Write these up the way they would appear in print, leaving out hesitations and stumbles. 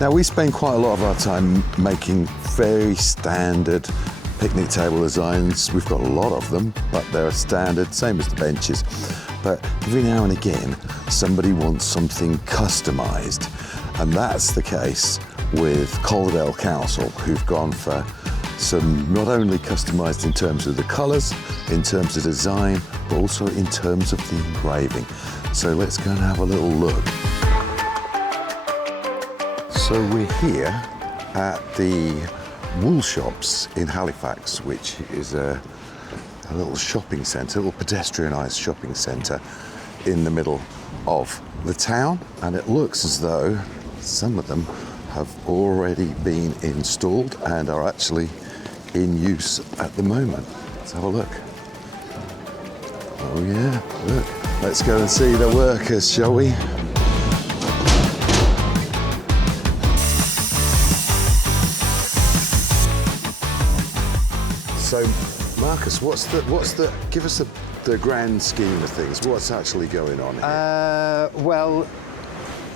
Now, we spend quite a lot of our time making very standard picnic table designs. We've got a lot of them, but they're standard, same as the benches. But every now and again, somebody wants something customised. And that's the case with Calderdale Council, who've gone for some not only customised in terms of the colours, in terms of design, but also in terms of the engraving. So let's go and have a little look. So we're here at the Woolshops in Halifax, which is a little shopping centre, a little pedestrianised shopping centre in the middle of the town. And it looks as though some of them have already been installed and are actually in use at the moment. Let's have a look. Oh yeah, look. Let's go and see the workers, shall we? So, Marcus, give us the grand scheme of things. What's actually going on here? Well,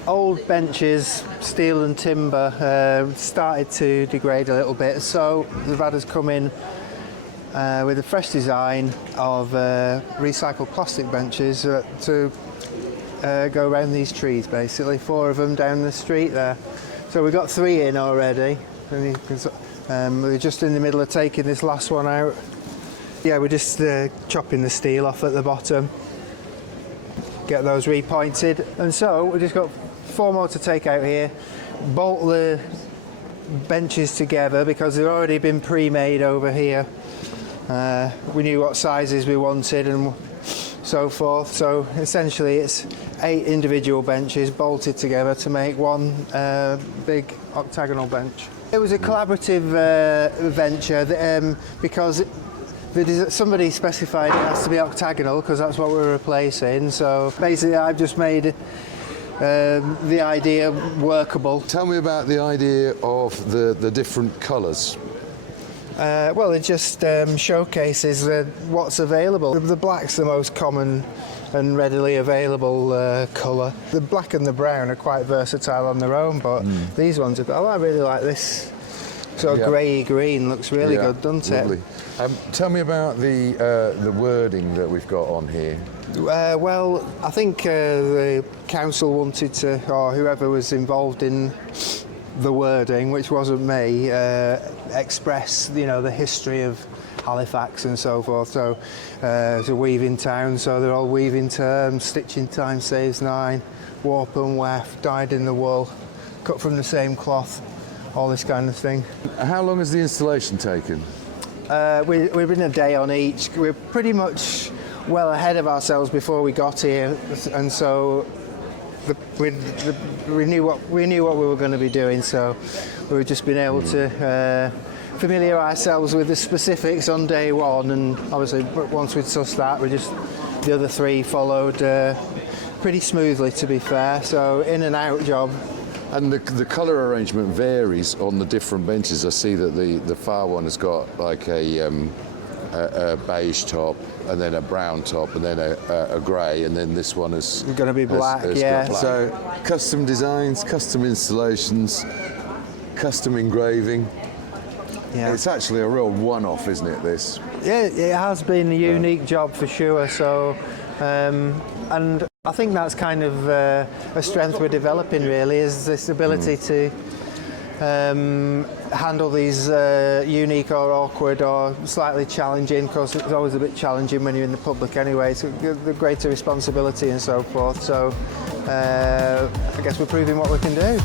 old benches, steel and timber, started to degrade a little bit, so they've had us come in with a fresh design of recycled plastic benches to go around these trees, basically. 4 of them down the street there. So we've got 3 in already. We're just in the middle of taking this last one out. Yeah, we're just chopping the steel off at the bottom, get those repointed. And so we've just got 4 more to take out here, bolt the benches together because they've already been pre-made over here. We knew what sizes we wanted and so forth. So essentially it's 8 individual benches bolted together to make one big octagonal bench. It was a collaborative venture because somebody specified it has to be octagonal because that's what we're replacing. So basically I've just made the idea workable. Tell me about the idea of the different colours. Well, it just showcases what's available. The black's the most common and readily available colour. The black and the brown are quite versatile on their own, but these ones are. I really like this sort of grey green. Looks really good, doesn't lovely. it? Tell me about the wording that we've got on here. Well, I think the council wanted to, or whoever was involved in the wording, which wasn't me, express, the history of Halifax and so forth. So it's a weaving town, so they're all weaving terms. Stitching time saves 9, warp and weft, dyed in the wool, cut from the same cloth, all this kind of thing. How long has the installation taken? We've been a day on each. We're pretty much well ahead of ourselves before we got here, and so we knew what we were going to be doing. So we've just been able to familiarise ourselves with the specifics on day one, and obviously once we'd sussed that, the other 3 followed pretty smoothly, to be fair. So in and out job. And the colour arrangement varies on the different benches. I see that the far one has got like a beige top, and then a brown top, and then a grey, and then this one is going to be black. Black. So custom designs, custom installations, custom engraving. Yeah. It's actually a real one-off, isn't it, this? Yeah, it has been a unique job for sure. So, and I think that's kind of a strength we're developing, really, is this ability to handle these unique or awkward or slightly challenging, because it's always a bit challenging when you're in the public anyway, so the greater responsibility and so forth. So I guess we're proving what we can do.